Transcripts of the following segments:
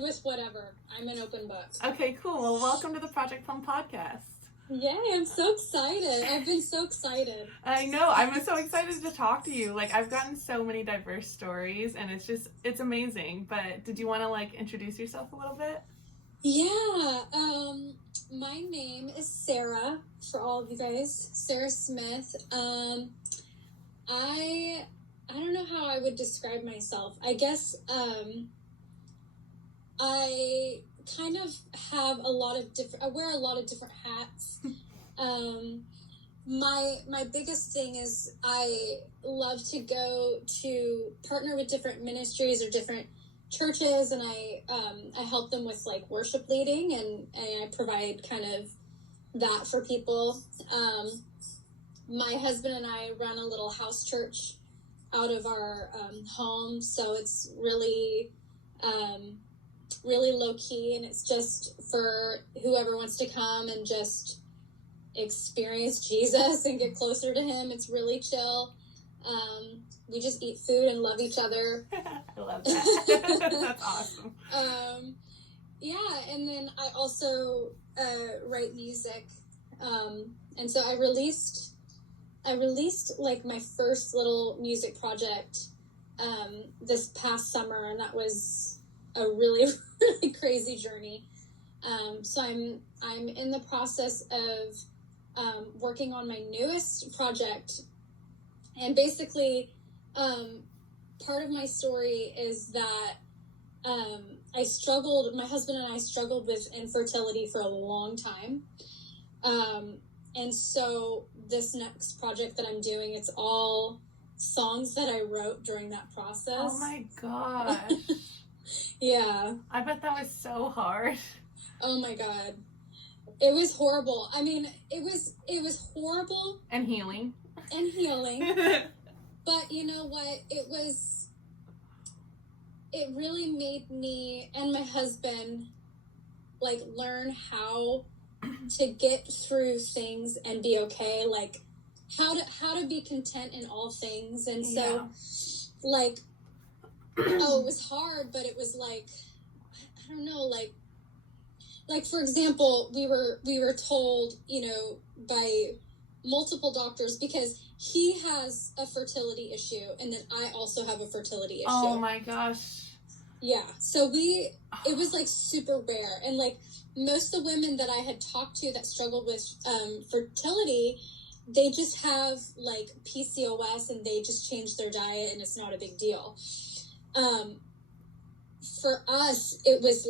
With whatever. I'm an open book. Okay, cool. Well, welcome to the Project Plum podcast. Yay, I'm so excited. I've been so excited. I know. I'm so excited to talk to you. Like, I've gotten so many diverse stories, and it's amazing. But did you want to, introduce yourself a little bit? Yeah. My name is Sarah, for all of you guys. Sarah Smith. I don't know how I would describe myself. I guess, I kind of have I wear a lot of different hats. My biggest thing is I love to go to partner with different ministries or different churches, and I help them with worship leading, and I provide kind of that for people. My husband and I run a little house church out of our home, so it's really really low key, and it's just for whoever wants to come and just experience Jesus and get closer to him. It's really chill. We just eat food and love each other. I love that. That's awesome. Yeah, and then I also write music, and so I released my first little music project this past summer, and that was a really really crazy journey. So I'm in the process of working on my newest project, and basically part of my story is that my husband and I struggled with infertility for a long time, and so this next project that I'm doing, it's all songs that I wrote during that process. Oh my gosh. Yeah. I bet that was so hard. Oh my God. It was horrible. I mean, it was horrible. And healing. But you know what? It really made me and my husband learn how to get through things and be okay. How to be content in all things. And so it was hard, but it was I don't know, for example, we were told, by multiple doctors, because he has a fertility issue, and then I also have a fertility issue. Oh my gosh. Yeah. So it was super rare, and most of the women that I had talked to that struggled with fertility, they just have PCOS, and they just change their diet, and it's not a big deal. For us, it was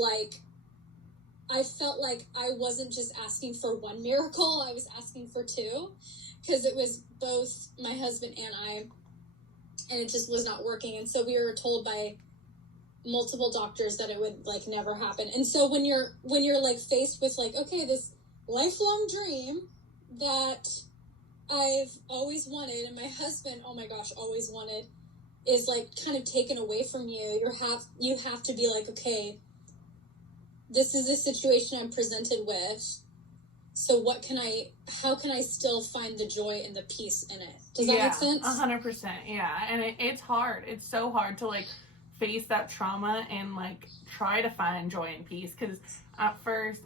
I felt like I wasn't just asking for one miracle, I was asking for two, because it was both my husband and I, and it just was not working. And so we were told by multiple doctors that it would never happen. And so when you're faced with okay, this lifelong dream that I've always wanted, and my husband, oh my gosh, always wanted, is kind of taken away from you, you have to be okay, this is the situation I'm presented with, so how can I still find the joy and the peace in it? Does that make sense? 100%. Yeah. And it's hard. It's so hard to face that trauma and try to find joy and peace, because at first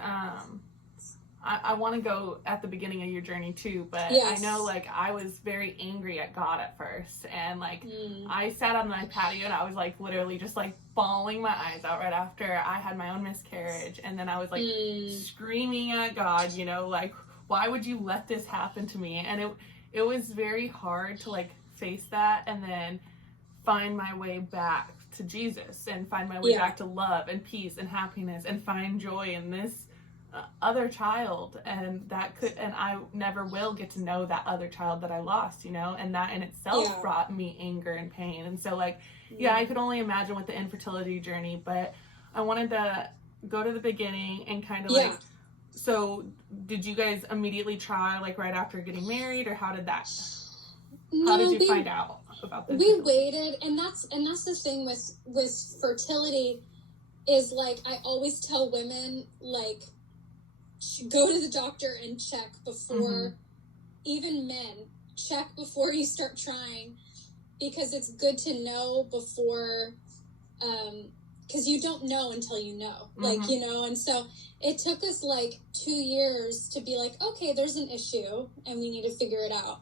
I want to go at the beginning of your journey too, but yes. I know I was very angry at God at first, and I sat on my patio and I was literally just bawling my eyes out right after I had my own miscarriage, and then I was screaming at God, why would you let this happen to me? And it was very hard to face that and then find my way back to Jesus and find my way back to love and peace and happiness and find joy in this other child, and I never will get to know that other child that I lost, and that in itself brought me anger and pain. And so I could only imagine with the infertility journey, but I wanted to go to the beginning and kind of so did you guys immediately try right after getting married, or how did you find out about this? We waited, and that's the thing with fertility is I always tell women go to the doctor and check before, even men, check before you start trying, because it's good to know before because you don't know until you know, Mm-hmm. like, you know, and so it took us like 2 years to be like, okay, there's an issue and we need to figure it out.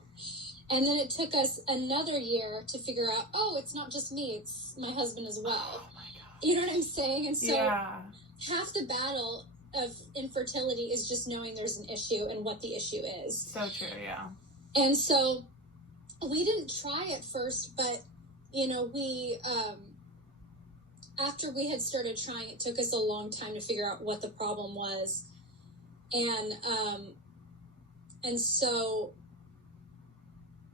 And then it took us another year to figure out, oh, it's not just me, it's my husband as well. Oh my God. You know what I'm saying? And so Yeah. half the battle of infertility is just knowing there's an issue and what the issue is. So true, yeah. And so we didn't try at first, but, you know, we, after we had started trying, it took us a long time to figure out what the problem was. And so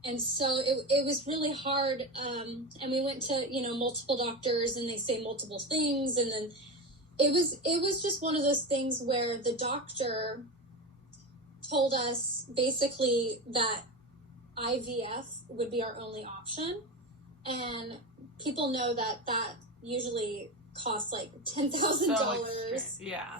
it was really hard. And we went to, you know, multiple doctors and they say multiple things. And then it was just one of those things where the doctor told us basically that IVF would be our only option. And people know that usually costs like $10,000. Yeah.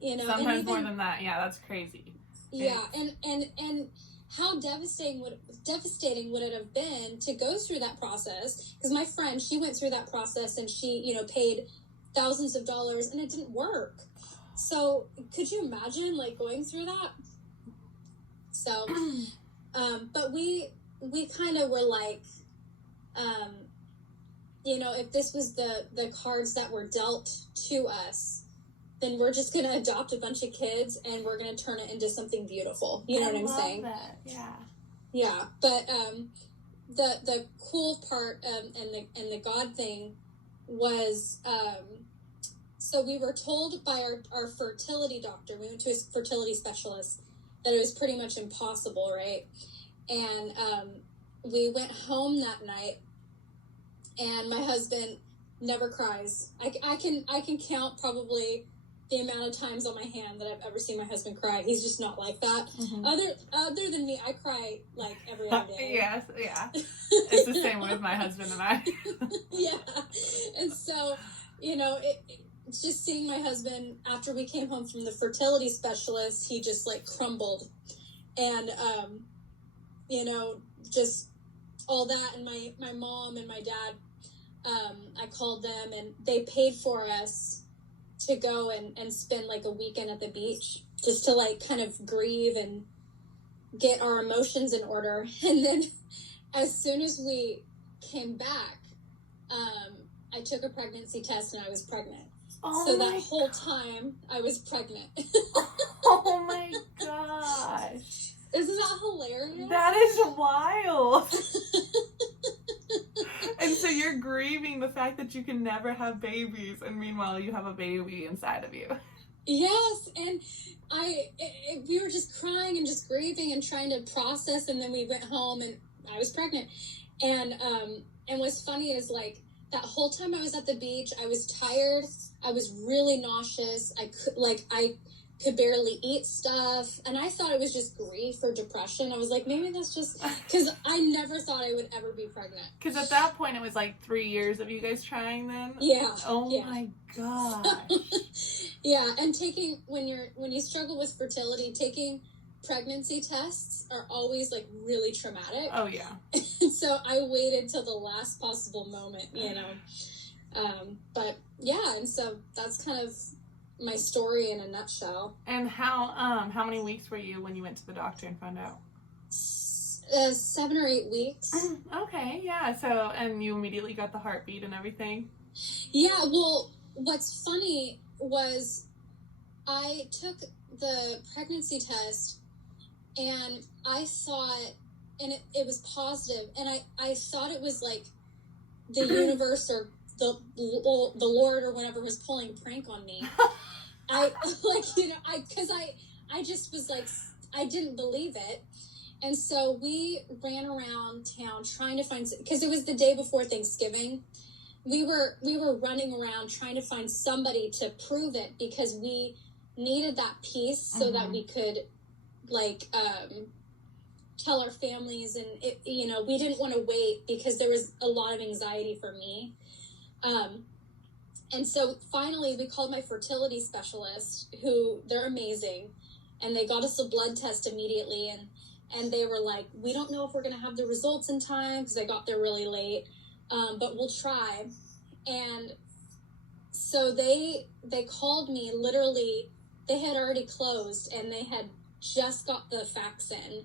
You know, sometimes even more than that. Yeah, that's crazy. Yeah, and how devastating would it have been to go through that process? Because my friend, she went through that process and she, you know, paid thousands of dollars and it didn't work. So could you imagine like going through that? So, but we kind of were like, you know, if this was the cards that were dealt to us, then we're just going to adopt a bunch of kids and we're going to turn it into something beautiful. You know what I'm saying? That. Yeah. Yeah. But, the cool part, and the God thing was, so we were told by our fertility doctor, we went to a fertility specialist, that it was pretty much impossible. Right. And, we went home that night and my husband never cries. I can count probably the amount of times on my hand that I've ever seen my husband cry. He's just not like that. Mm-hmm. Other than me, I cry like every other day. Yes, yeah. It's the same with my husband and I. Yeah. And so, you know, it's just seeing my husband after we came home from the fertility specialist, he just like crumbled. And, you know, just all that. And my mom and my dad, I called them and they paid for us to go and spend like a weekend at the beach just to like kind of grieve and get our emotions in order. And then as soon as we came back, I took a pregnancy test and I was pregnant. Oh so that whole time I was pregnant. Oh my gosh. Isn't that hilarious? That is wild. And so you're grieving the fact that you can never have babies, and meanwhile you have a baby inside of you. Yes, and we were just crying and just grieving and trying to process, and then we went home and I was pregnant. And what's funny is like that whole time I was at the beach, I was tired, I was really nauseous, I could barely eat stuff, and I thought it was just grief or depression. I was like, maybe that's just because I never thought I would ever be pregnant. Because at that point it was like 3 years of you guys trying then. Yeah. Oh yeah. my gosh. Yeah, and when you struggle with fertility, taking pregnancy tests are always like really traumatic. Oh yeah. So I waited till the last possible moment, you know. But yeah, and so that's kind of my story in a nutshell. And how many weeks were you when you went to the doctor and found out? 7 or 8 weeks. Okay, yeah. So, and you immediately got the heartbeat and everything? Yeah, well, what's funny was I took the pregnancy test and I thought, and it was positive, and I thought it was like the universe or the Lord or whatever was pulling a prank on me. I just was like, I didn't believe it. And so we ran around town trying to find, because it was the day before Thanksgiving. We were running around trying to find somebody to prove it because we needed that piece so that we could like, tell our families, and it, you know, we didn't want to wait because there was a lot of anxiety for me. And so finally we called my fertility specialist, who they're amazing, and they got us a blood test immediately. And they were like, we don't know if we're going to have the results in time because I got there really late, but we'll try. And so they called me, literally, they had already closed, and they had just got the fax in.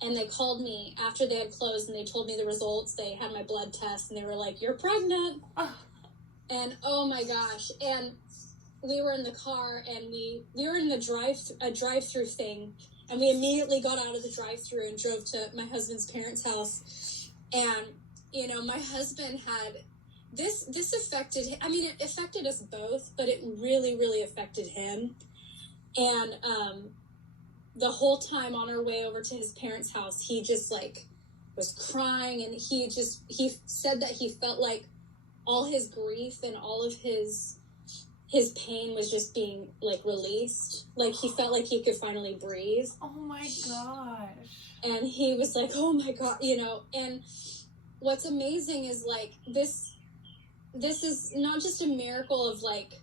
And they called me after they had closed, and they told me the results. They had my blood test, and they were like, "You're pregnant." And oh my gosh. And we were in the car, and we were in the drive-through thing, and we immediately got out of the drive-through and drove to my husband's parents' house. And, you know, my husband had this affected, I mean, it affected us both, but it really, really affected him. And the whole time on our way over to his parents' house, he just like was crying, and he said that he felt like all his grief and all of his pain was just being like released. Like he felt like he could finally breathe. Oh my gosh. And he was like, "Oh my God," you know. And what's amazing is like this is not just a miracle of like,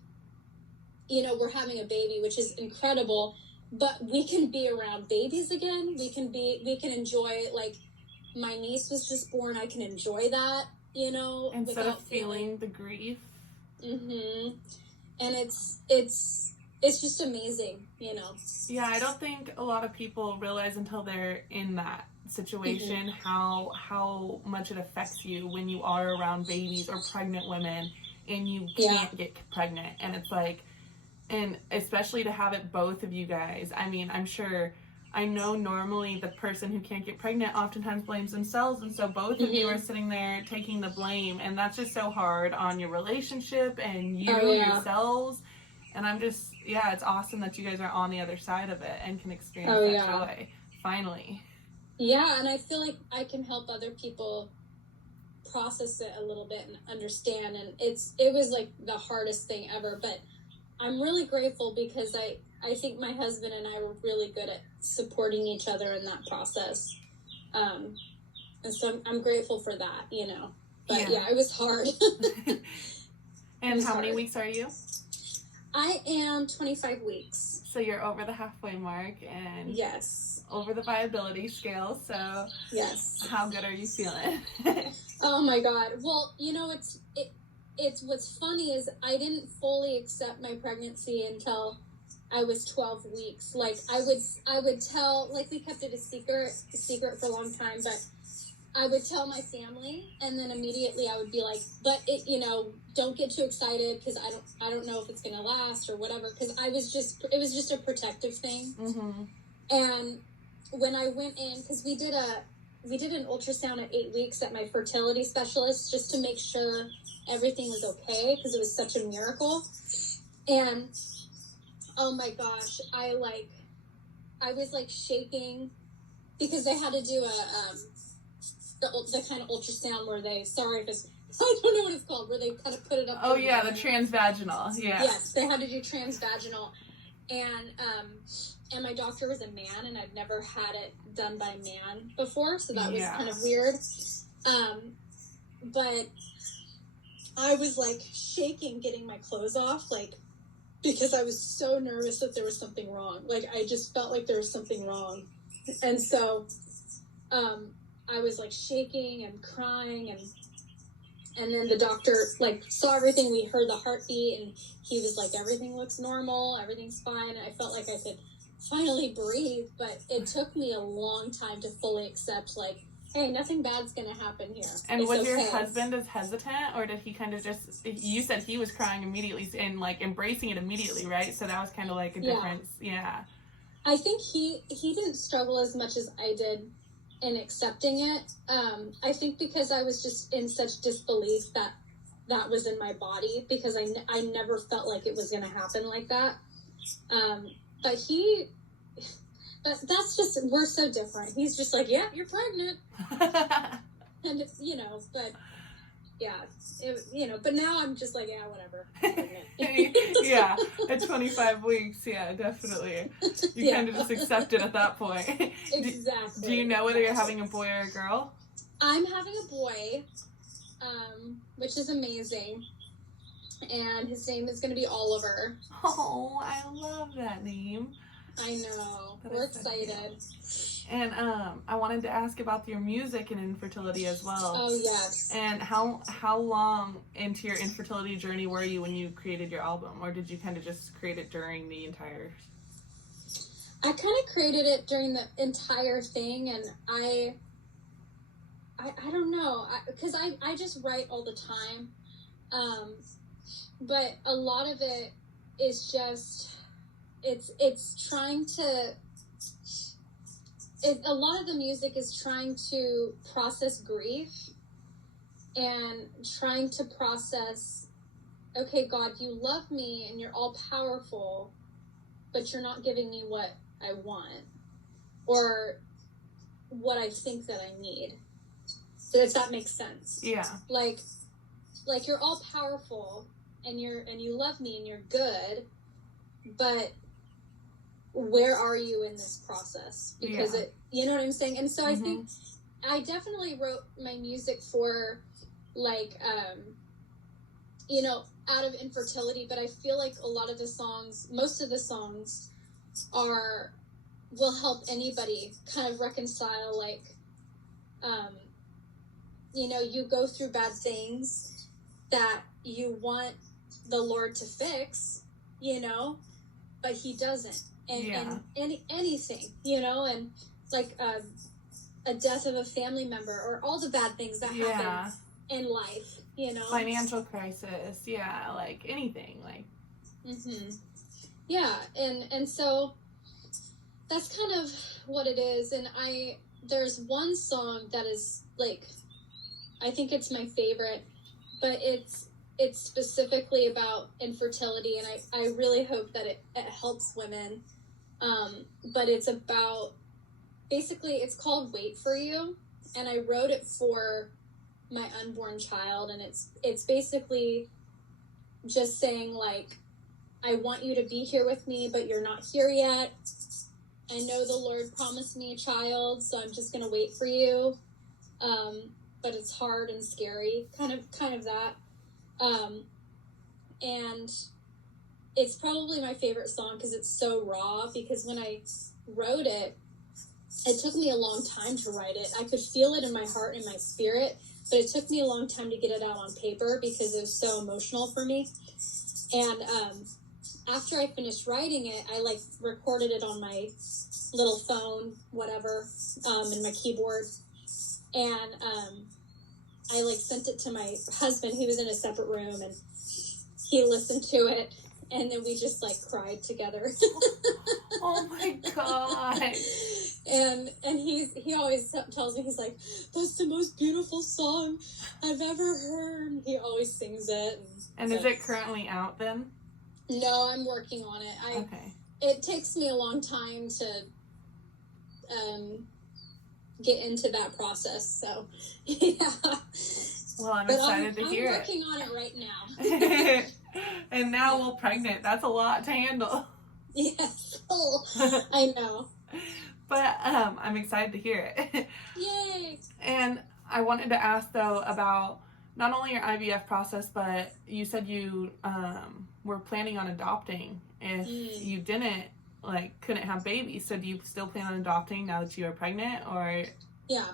you know, we're having a baby, which is incredible, but we can be around babies again. We can enjoy it. Like my niece was just born. I can enjoy that, you know, instead of feeling the grief. Mm-hmm. And it's just amazing, you know. Yeah, I don't think a lot of people realize until they're in that situation how much it affects you when you are around babies or pregnant women and you can't get pregnant. And it's like, and especially to have it both of you guys. I mean, I know normally the person who can't get pregnant oftentimes blames themselves, and so both of you are sitting there taking the blame, and that's just so hard on your relationship and yourselves. And I'm just, it's awesome that you guys are on the other side of it and can experience that joy, finally. Yeah, and I feel like I can help other people process it a little bit and understand, and it was like the hardest thing ever, but I'm really grateful because I think my husband and I were really good at supporting each other in that process. And so I'm grateful for that, you know. But it was hard. And how many weeks are you? I am 25 weeks. So you're over the halfway mark, and over the viability scale. So how good are you feeling? Oh my God. Well, you know, it's what's funny is I didn't fully accept my pregnancy until I was 12 weeks. Like I would tell, like we kept it a secret for a long time, but I would tell my family, and then immediately I would be like, but it, you know, don't get too excited because I don't know if it's going to last or whatever. Cause it was just a protective thing. Mm-hmm. And when I went in, cause we did an ultrasound at 8 weeks at my fertility specialist just to make sure everything was okay, because it was such a miracle. And oh my gosh, I was like shaking because they had to do the kind of ultrasound where they, sorry if it's, I don't know what it's called, where they kind of put it up. Oh yeah, the transvaginal. Yeah. Yes, they had to do transvaginal, and my doctor was a man, and I'd never had it done by a man before, so that was kind of weird. But I was like shaking getting my clothes off, like, because I was so nervous that there was something wrong. Like, I just felt like there was something wrong. And so, I was like shaking and crying, and then the doctor like saw everything. We heard the heartbeat, and he was like, everything looks normal, everything's fine. And I felt like I could finally breathe, but it took me a long time to fully accept, like, hey, nothing bad's gonna happen here. And it's was your husband as hesitant, or did he kind of just, you said he was crying immediately and like embracing it immediately, right? So that was kind of like a difference. Yeah. I think he didn't struggle as much as I did in accepting it. I think because I was just in such disbelief that was in my body, because I never felt like it was going to happen like that. But that's just, we're so different. He's just like, yeah, you're pregnant. And it's, you know, but but now I'm just like, yeah, whatever. Yeah, at 25 weeks, yeah, definitely. You kind of just accept it at that point. Exactly. Do you know whether you're having a boy or a girl? I'm having a boy, which is amazing. And his name is going to be Oliver. Oh, I love that name. I know. That We're is so cute. excited. And I wanted to ask about your music and infertility as well. Oh, yes. And how long into your infertility journey were you when you created your album, or did you kind of just create it during the entire? I kind of created it during the entire thing, and I don't know, because I just write all the time, but a lot of it is just it's trying to. A lot of the music is trying to process grief and trying to process, okay, God, you love me and you're all powerful, but you're not giving me what I want or what I think that I need. So if that makes sense. Yeah. Like you're all powerful and you love me and you're good, but where are you in this process? Because you know what I'm saying? And so I think I definitely wrote my music for out of infertility, but I feel like a lot of the songs, most of the songs will help anybody kind of reconcile, you go through bad things that you want the Lord to fix, but he doesn't. And anything, and like a death of a family member or all the bad things that happen in life, Financial crisis, like anything, like. Yeah, and so that's kind of what it is. And there's one song that is I think it's my favorite, but it's specifically about infertility, and I really hope that it helps women. But it's about, basically, it's called Wait For You, and I wrote it for my unborn child, and it's basically just saying, I want you to be here with me, but you're not here yet. I know the Lord promised me a child, so I'm just going to wait for you. But it's hard and scary, kind of that. And it's probably my favorite song because it's so raw, because when I wrote it, it took me a long time to write it. I could feel it in my heart and my spirit, but it took me a long time to get it out on paper because it was so emotional for me. And after I finished writing it, I recorded it on my little phone, whatever, and my keyboard. And I sent it to my husband. He was in a separate room, and he listened to it, and then we just cried together. Oh my God. And he always tells me, he's like, that's the most beautiful song I've ever heard. He always sings it. And is it currently out then? No, I'm working on it. Okay. It takes me a long time to get into that process. So, yeah. Well, I'm excited to hear it. I'm working on it right now. And now we're pregnant. That's a lot to handle. Yes. Oh, I know. But I'm excited to hear it. Yay. And I wanted to ask, though, about not only your IVF process, but you said you were planning on adopting if you didn't, couldn't have babies. So do you still plan on adopting now that you are pregnant, or? Yeah,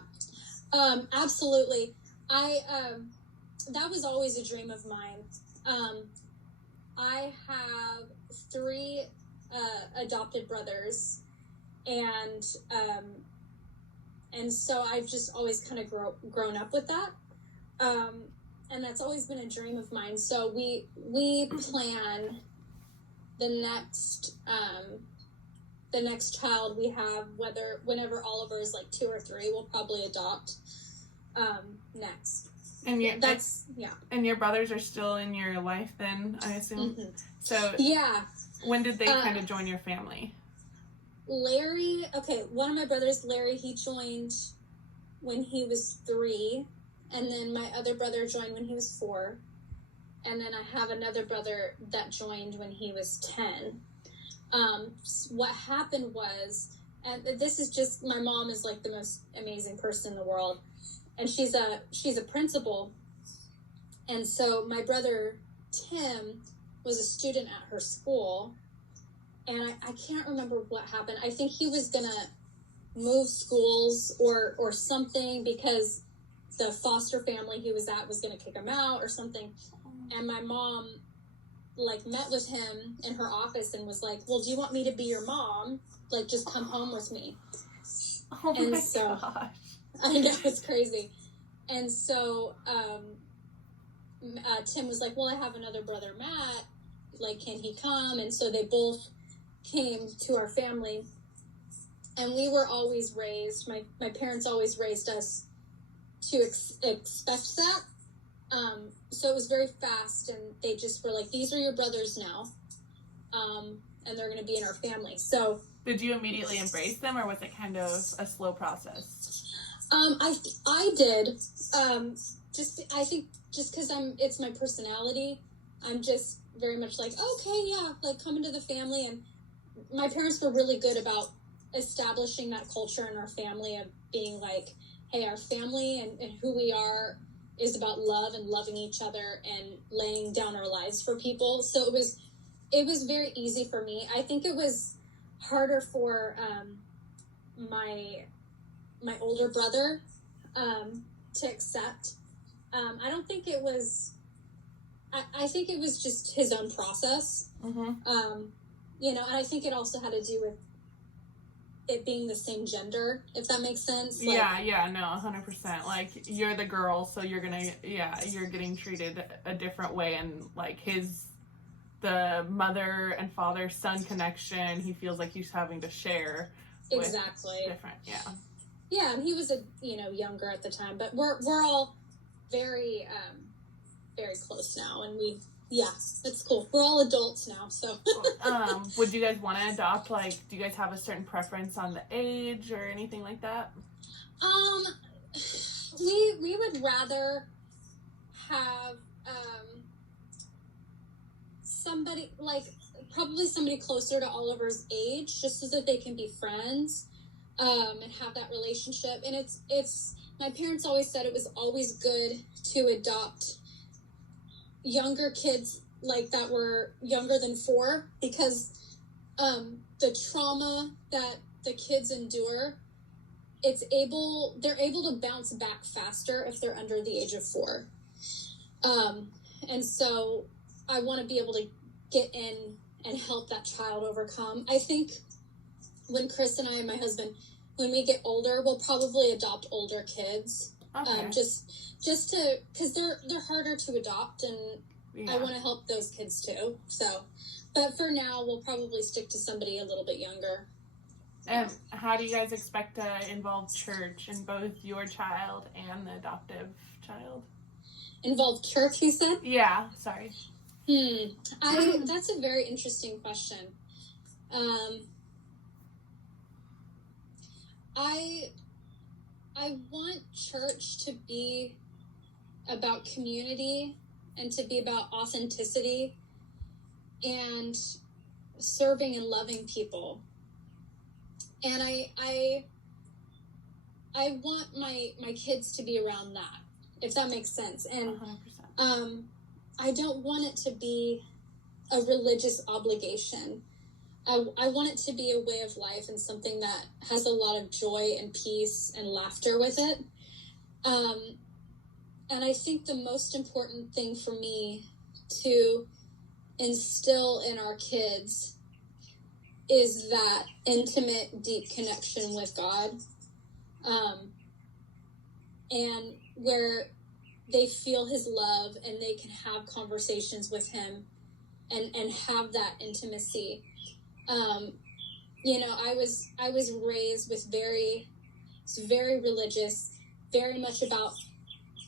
absolutely. That was always a dream of mine. I have 3 adopted brothers, and so I've just always kind of grown up with that. And that's always been a dream of mine. So we plan the next child we have, whenever Oliver is 2 or 3, we'll probably adopt next. And yeah. And your brothers are still in your life then, I assume? Mm-hmm. So yeah. When did they kind of join your family? Larry, one of my brothers, Larry, he joined when he was 3, and then my other brother joined when he was 4, and then I have another brother that joined when he was 10. What happened was, and this is just, my mom is the most amazing person in the world, and she's a principal, and so my brother Tim was a student at her school, and I can't remember what happened. I think he was gonna move schools or something because the foster family he was at was gonna kick him out or something. And my mom like met with him in her office and was like, well, do you want me to be your mom? Like, just come home with me. Oh my gosh. I know, it's crazy. And so Tim was like, well, I have another brother, Matt. Like, can he come? And so they both came to our family. And we were always raised, my parents always raised us to expect that. So it was very fast, and they just were like, these are your brothers now. And they're going to be in our family. So did you immediately embrace them, or was it kind of a slow process? I did. I think just because it's my personality. I'm just very much like, okay, yeah, like come into the family. And my parents were really good about establishing that culture in our family of being like, hey, our family and who we are is about love and loving each other and laying down our lives for people. So it was very easy for me. I think it was harder for my older brother to accept. I don't think it was. I think it was just his own process. Mm-hmm. And I think it also had to do with it being the same gender, if that makes sense. Like, yeah, no, 100%. Like, you're the girl, so you're getting treated a different way, and like the mother and father son connection, he feels like he's having to share. Exactly. Different, yeah. Yeah, and he was younger at the time, but we're all very very close now, and it's cool. We're all adults now, so. Would you guys want to adopt? Like, do you guys have a certain preference on the age or anything like that? We would rather have somebody probably somebody closer to Oliver's age, just so that they can be friends and have that relationship. And it's my parents always said it was always good to adopt younger kids like that were younger than 4, because the trauma that the kids endure, they're able to bounce back faster if they're under the age of 4. And so I want to be able to get in and help that child overcome. I think when Chris and I and my husband, when we get older, we'll probably adopt older kids. Okay. Just to, because they're harder to adopt, and I want to help those kids too. So, but for now, we'll probably stick to somebody a little bit younger. And how do you guys expect to involve church in both your child and the adoptive child? Involve church, you said? Yeah, sorry. That's a very interesting question. I want church to be about community and to be about authenticity and serving and loving people. And I want my kids to be around that, if that makes sense. And 100%. I don't want it to be a religious obligation. I want it to be a way of life and something that has a lot of joy and peace and laughter with it. And I think the most important thing for me to instill in our kids is that intimate, deep connection with God. And where they feel his love and they can have conversations with him and have that intimacy. I was raised with very religious, very much about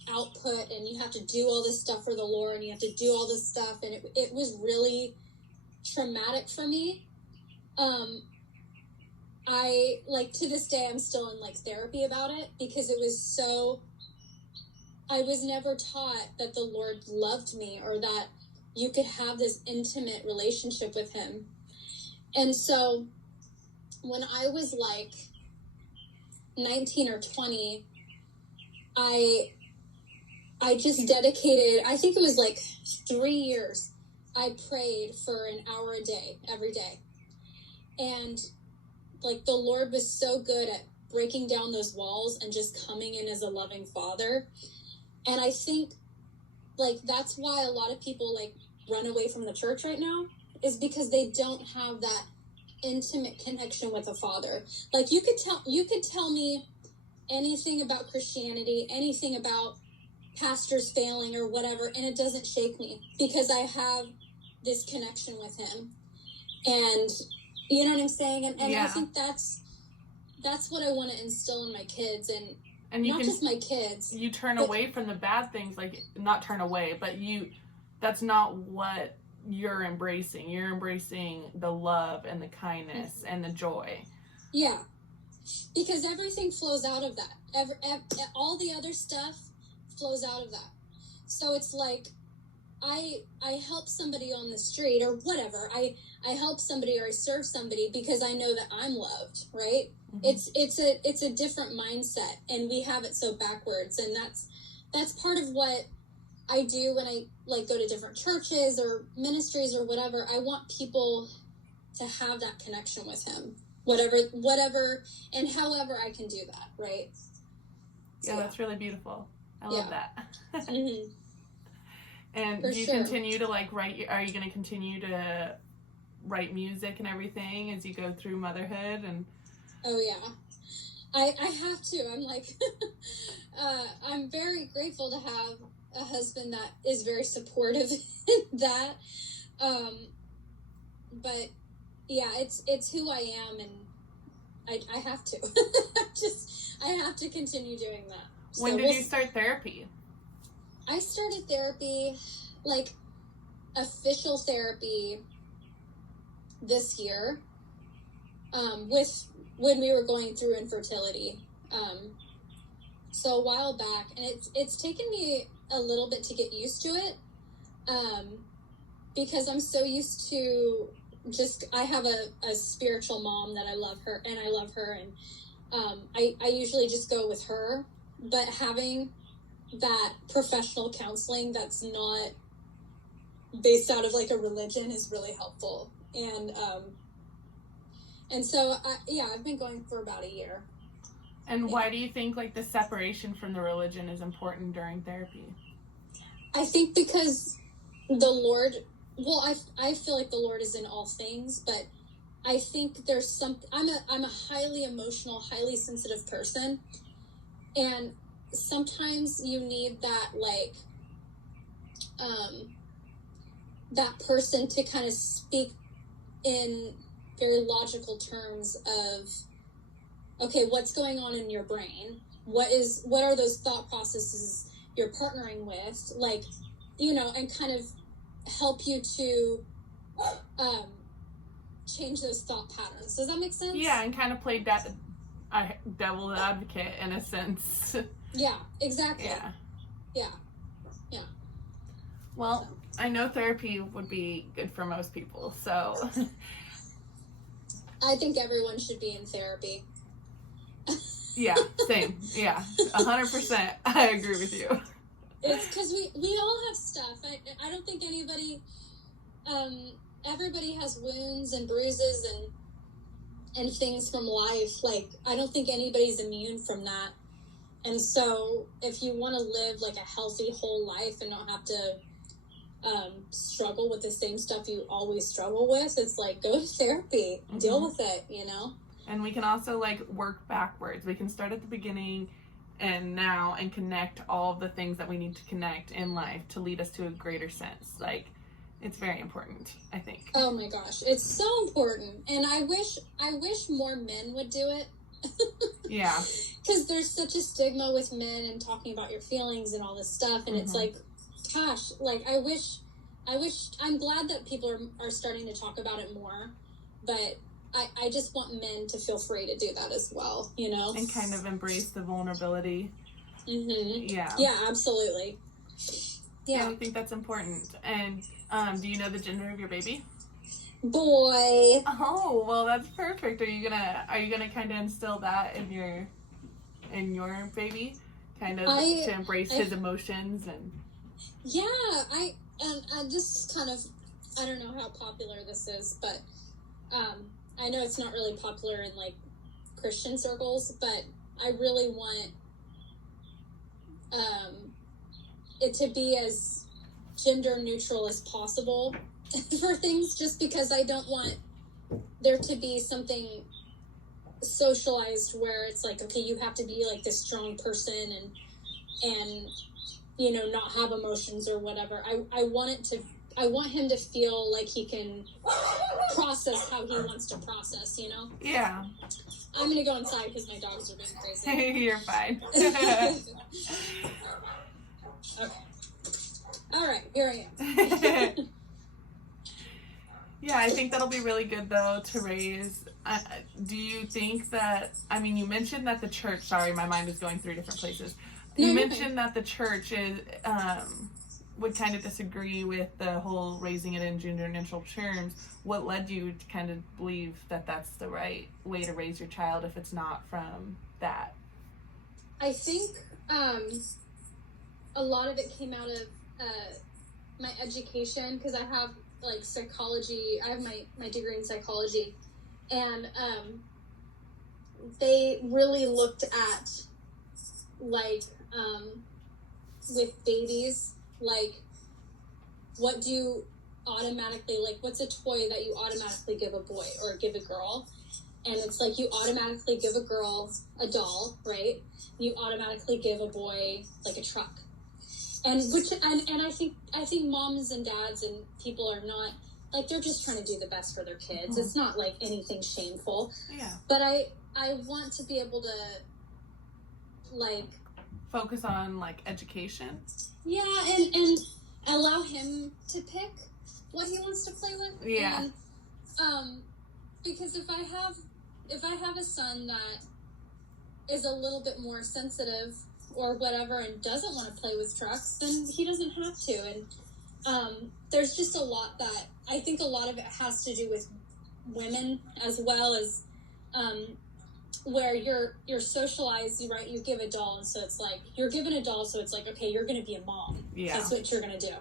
output, and you have to do all this stuff for the Lord, and you have to do all this stuff, and it was really traumatic for me. I to this day I'm still in therapy about it, because I was never taught that the Lord loved me, or that you could have this intimate relationship with him. And so when I was 19 or 20, I just dedicated, I think it was 3 years, I prayed for an hour a day, every day. And like the Lord was so good at breaking down those walls and just coming in as a loving father. And I think like that's why a lot of people like run away from the church right now, is because they don't have that intimate connection with a father. Like you could tell me anything about Christianity, anything about pastors failing or whatever, and it doesn't shake me because I have this connection with him. And you know what I'm saying? And I think that's what I want to instill in my kids, and not just my kids. You turn away from the bad things, like not turn away, but that's not what you're embracing. You're embracing the love and the kindness and the joy. Yeah. Because everything flows out of that. All the other stuff flows out of that. So it's like I help somebody on the street or whatever. I help somebody or I serve somebody because I know that I'm loved, right? Mm-hmm. It's a different mindset, and we have it so backwards, and that's part of what I do when I like go to different churches or ministries or whatever. I want people to have that connection with him, whatever and however I can do that, right? Yeah, that's really beautiful. I love that. Mm-hmm. And do you continue to like write? Are you going to continue to write music and everything as you go through motherhood? And oh yeah, I have to. I'm like, I'm very grateful to have a husband that is very supportive in that. But yeah, it's who I am, and I have to. I have to continue doing that. When did you start therapy? I started therapy, like official therapy, this year, with when we were going through infertility. So a while back, and it's taken me a little bit to get used to it, because I'm so used to I have a spiritual mom that I love her, and I usually just go with her, but having that professional counseling that's not based out of like a religion is really helpful. And so I've been going for about a year. And why do you think like the separation from the religion is important during therapy? I think because the Lord, I feel like the Lord is in all things, but I think there's I'm a highly emotional, highly sensitive person, and sometimes you need that like that person to kind of speak in very logical terms of, okay, what's going on in your brain? What are those thought processes you're partnering with? Like, you know, and kind of help you to change those thought patterns. Does that make sense? Yeah, and kind of play devil's advocate in a sense. Yeah, exactly. Yeah. Well, I know therapy would be good for most people, so. I think everyone should be in therapy. Yeah, same. Yeah, 100%. I agree with you. It's because we all have stuff. I don't think anybody, everybody has wounds and bruises and things from life. Like, I don't think anybody's immune from that. And so if you want to live like a healthy whole life and not have to struggle with the same stuff you always struggle with, it's like, go to therapy, deal with it, you know? And we can also like work backwards. We can start at the beginning and now and connect all of the things that we need to connect in life to lead us to a greater sense. Like, it's very important, I think. Oh my gosh, it's so important. And I wish more men would do it. Yeah. Because there's such a stigma with men and talking about your feelings and all this stuff, and it's like, gosh, like I wish I'm glad that people are starting to talk about it more, but I just want men to feel free to do that as well, you know? And kind of embrace the vulnerability. Yeah. Yeah, absolutely. Yeah. I think that's important. And do you know the gender of your baby? Boy. Oh, well, that's perfect. Are you gonna kind of instill that in your baby, kind of to embrace his emotions and? Yeah, and this is kind of, I don't know how popular this is, but I know it's not really popular in like Christian circles, but I really want it to be as gender neutral as possible for things, just because I don't want there to be something socialized where it's like, okay, you have to be like this strong person and you know, not have emotions or whatever. I want him to feel like he can process how he wants to process, you know? Yeah. I'm gonna go inside because my dogs are being crazy. You're fine. Okay. All right, here I am. Yeah, I think that'll be really good, though, to raise. Do you think that, I mean, you mentioned that the church, sorry, my mind is going 3 different places. You mentioned that the church is, would kind of disagree with the whole raising it in gender neutral terms. What led you to kind of believe that that's the right way to raise your child if it's not from that? I think a lot of it came out of my education, because I have like psychology. I have my degree in psychology, and they really looked at like with babies, like what do you automatically, like what's a toy that you automatically give a boy or give a girl? And it's like you automatically give a girl a doll, right? You automatically give a boy like a truck. And I think moms and dads and people are not, like, they're just trying to do the best for their kids. Mm-hmm. It's not like anything shameful. Yeah. But I want to be able to like focus on like education. Yeah, and allow him to pick what he wants to play with. Yeah. And because if I have a son that is a little bit more sensitive or whatever and doesn't want to play with trucks, then he doesn't have to. And there's just a lot that I think a lot of it has to do with women as well as where you're socialized, right? You give a doll, and so it's like you're given a doll, so it's like, okay, you're going to be a mom. Yeah. That's what you're going to do.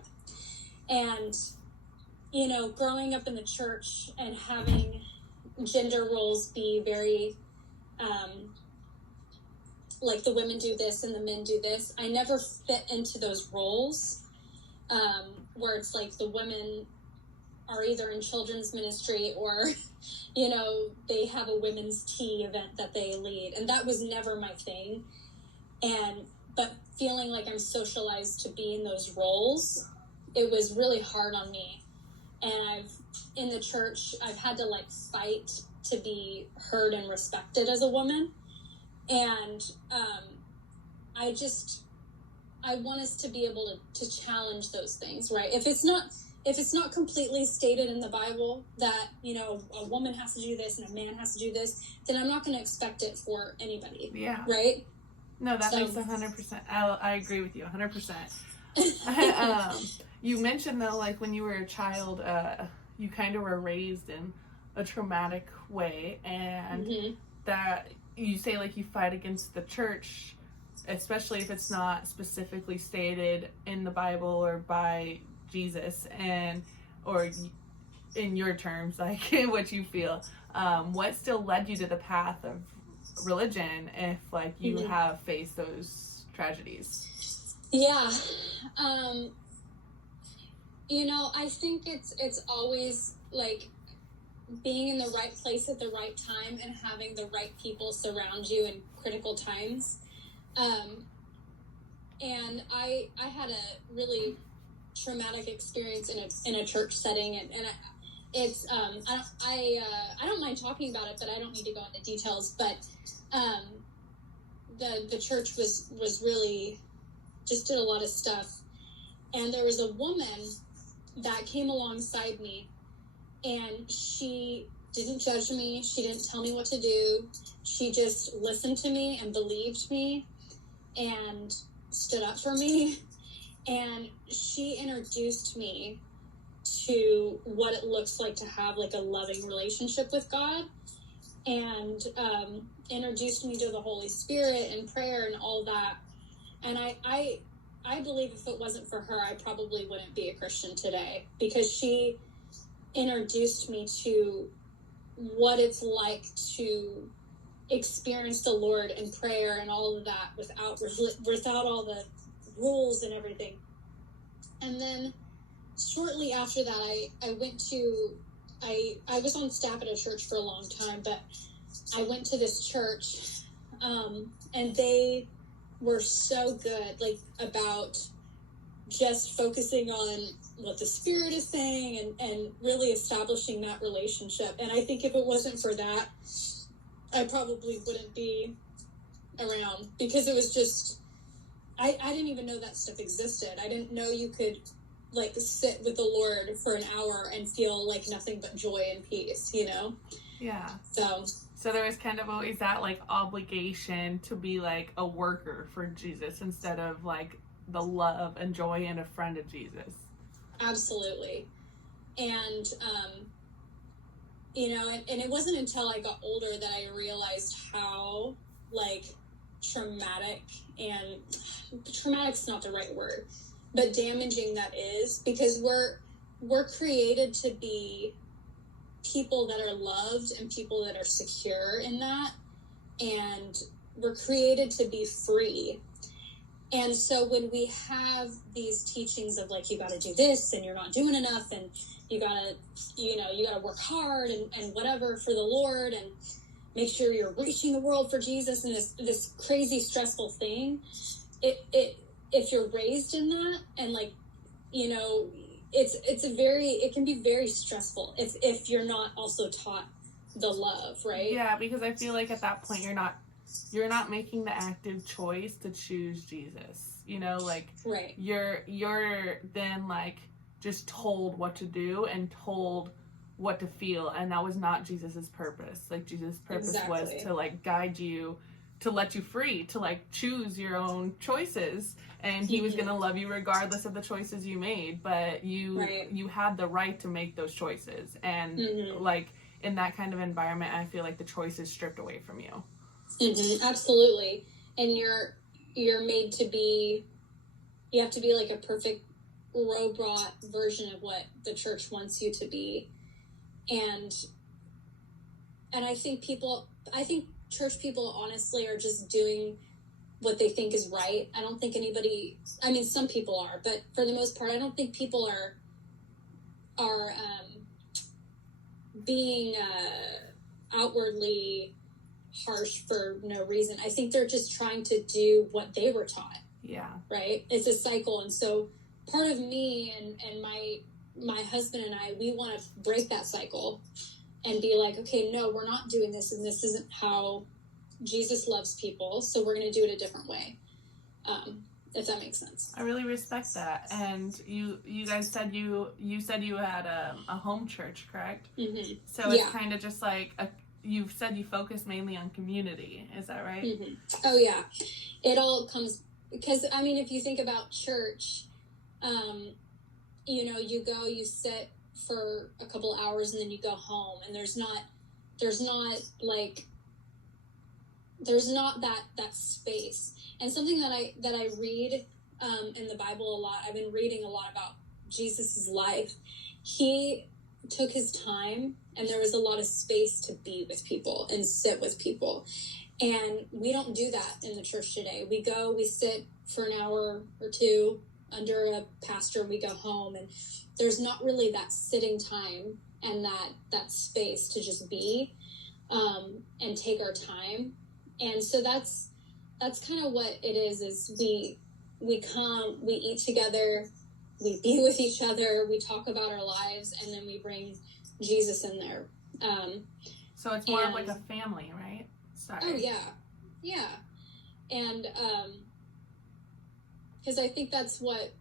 And you know, growing up in the church and having gender roles be very like the women do this and the men do this, I never fit into those roles where it's like the women are either in children's ministry or, you know, they have a women's tea event that they lead. And that was never my thing. But feeling like I'm socialized to be in those roles, it was really hard on me. And in the church, I've had to like fight to be heard and respected as a woman. And I want us to be able to challenge those things, right? If it's not completely stated in the Bible that, you know, a woman has to do this and a man has to do this, then I'm not going to expect it for anybody. Yeah. Right? No, that makes 100%. I agree with you 100%. You mentioned though, like when you were a child, you kind of were raised in a traumatic way, and mm-hmm. that you say like you fight against the church, especially if it's not specifically stated in the Bible or by Jesus, and or in your terms, like what you feel. What still led you to the path of religion if like you mm-hmm. have faced those tragedies? Yeah. You know, I think it's always like being in the right place at the right time and having the right people surround you in critical times. And I had a really traumatic experience in a church setting, and it's I don't mind talking about it, but I don't need to go into details. But the church was really just did a lot of stuff, and there was a woman that came alongside me, and she didn't judge me. She didn't tell me what to do. She just listened to me and believed me and stood up for me. And she introduced me to what it looks like to have like a loving relationship with God, and introduced me to the Holy Spirit and prayer and all that. And I believe if it wasn't for her, I probably wouldn't be a Christian today, because she introduced me to what it's like to experience the Lord and prayer and all of that without all the rules and everything. And then shortly after that, I was on staff at a church for a long time, but I went to this church, and they were so good, like, about just focusing on what the Spirit is saying and really establishing that relationship. And I think if it wasn't for that, I probably wouldn't be around, because it was just, I didn't even know that stuff existed. I didn't know you could, like, sit with the Lord for an hour and feel like nothing but joy and peace, you know? Yeah. So there was kind of always that, like, obligation to be, like, a worker for Jesus instead of, like, the love and joy and a friend of Jesus. Absolutely. And, you know, and it wasn't until I got older that I realized how, like, traumatic's not the right word, but damaging that is, because we're created to be people that are loved and people that are secure in that, and we're created to be free. And so when we have these teachings of, like, you got to do this and you're not doing enough, and you got to work hard and whatever for the Lord, and make sure you're reaching the world for Jesus, and this crazy stressful thing, if you're raised in that, and, like, you know, it can be very stressful if you're not also taught the love, right? Yeah, because I feel like at that point you're not making the active choice to choose Jesus. You know, like, right. You're then, like, just told what to do and told what to feel, and that was not Jesus's purpose. Like, Jesus' purpose was to, like, guide you, to let you free, to, like, choose your own choices, and he was going to love you regardless of the choices you made, but you had the right to make those choices. And like, in that kind of environment, I feel like the choice is stripped away from you. Absolutely. And you're made to be, you have to be like a perfect robot version of what the church wants you to be. And I think church people honestly are just doing what they think is right. I don't think some people are, but for the most part, I don't think people are being outwardly harsh for no reason. I think they're just trying to do what they were taught. Yeah. Right? It's a cycle. And so part of me and my husband and I, we want to break that cycle and be like, okay, no, we're not doing this, and this isn't how Jesus loves people, so we're going to do it a different way. If that makes sense. I really respect that. And you guys said you had a home church, correct? Mm-hmm. So it's kind of just like you've said you focus mainly on community. Is that right? Mm-hmm. Oh yeah, it all comes because if you think about church, you sit for a couple hours and then you go home, and there's not that space. And something that I read in the Bible a lot, I've been reading a lot about Jesus's life. He took his time, and there was a lot of space to be with people and sit with people. And we don't do that in the church today. We sit for an hour or two under a pastor, and we go home, and there's not really that sitting time and that space to just be and take our time. And so that's kind of what it is we come, we eat together, we be with each other, we talk about our lives, and then we bring Jesus in there. So it's more of like a family, right? Sorry. Oh, yeah. And because I think that's what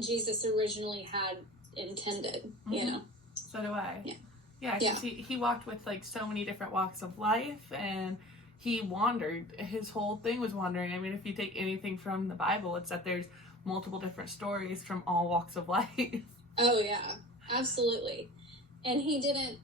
Jesus originally had intended, you know? So do I. Yeah, because he walked with, like, so many different walks of life, and he wandered. His whole thing was wandering. I mean, if you take anything from the Bible, it's that there's multiple different stories from all walks of life. Oh yeah, absolutely. And he didn't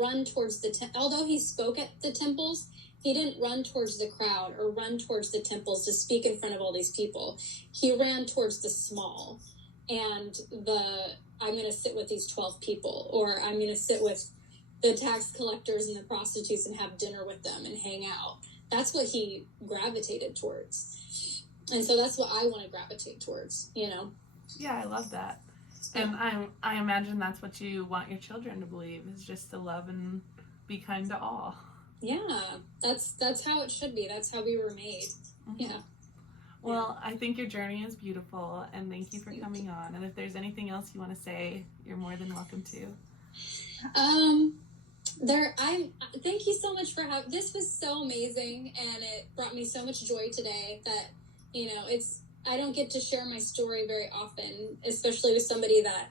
run towards although he spoke at the temples, he didn't run towards the crowd or run towards the temples to speak in front of all these people. He ran towards the small, and I'm going to sit with these 12 people, or I'm going to sit with the tax collectors and the prostitutes and have dinner with them and hang out. That's what he gravitated towards. And so that's what I want to gravitate towards, you know? Yeah, I love that. And I imagine that's what you want your children to believe, is just to love and be kind to all. Yeah, that's how it should be. That's how we were made. Mm-hmm. Yeah. Well, I think your journey is beautiful, and thank you for coming on. And if there's anything else you want to say, you're more than welcome to. Thank you so much for having. This was so amazing, and it brought me so much joy today. That, you know, I don't get to share my story very often, especially with somebody that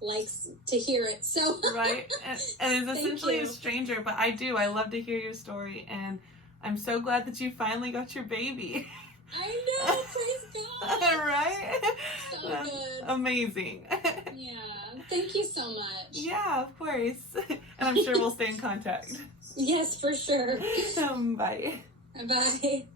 likes to hear it. So right, and is essentially a stranger, but I do. I love to hear your story, and I'm so glad that you finally got your baby. I know, praise God. Right? So good. Amazing. Yeah, thank you so much. Yeah, of course. And I'm sure we'll stay in contact. Yes, for sure. Bye. Bye.